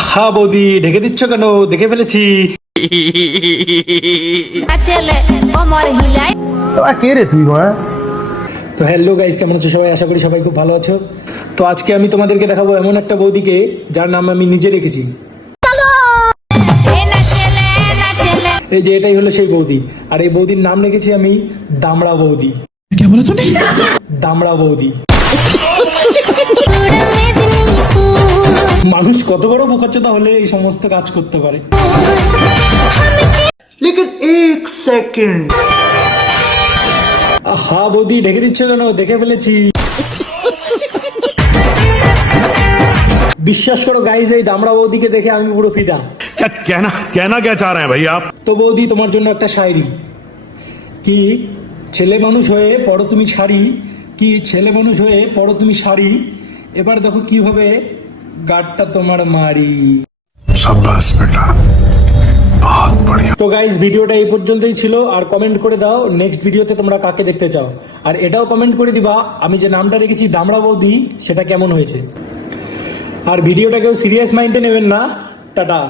আহা বৌদি ঢেকে দিচ্ছ কেন? দেখে ফেলেছি। কে রে তুই? তো হ্যালো গাইস, কেমন আছো সবাই? আশা করি সবাই খুব ভালো আছো। তো আজকে আমি তোমাদেরকে দেখাবো এমন একটা বৌদিকে যার নাম আমি নিজে রেখেছি। এই যে এটাই হলো সেই বৌদি, আর এই বৌদির নাম রেখেছি আমি দামড়া বৌদি। দামড়া বৌদি। মানুষ কত বড় বোকাচোদা হলে এই সমস্ত কাজ করতে পারে। लेकिन एक सेकंड আহা বৌদি ঢেকে দিচ্ছ কেন? দেখে ফেলেছি। বিশ্বাস করো গাইজ, এই দামড়া বৌদিকে দেখে আমি পুরো ফিদা। क्या कहना क्या चाह रहे हैं भाई आप? তো বৌদি, তোমার জন্য একটা শায়রি। কি ছেলে মানুষ হয়ে পড়ো তুমি শাড়ি, কি ছেলে মানুষ হয়ে পড়ো তুমি শাড়ি, এবার দেখো কিভাবে গাড়টা তোমার মারি। शाबाश बेटा, बहुत बढ़िया। তো গাইজ, ভিডিওটা এই পর্যন্তই ছিল। আর কমেন্ট করে দাও নেক্সট ভিডিওতে তোমরা কাকে দেখতে চাও, আর এটাও কমেন্ট করে দিবা আমি যে নামটা রেখেছি দামড়া বৌদি সেটা কেমন হয়েছে। আর ভিডিওটা কেউ সিরিয়াস মাইন্ডে নেবেন না। টাটা।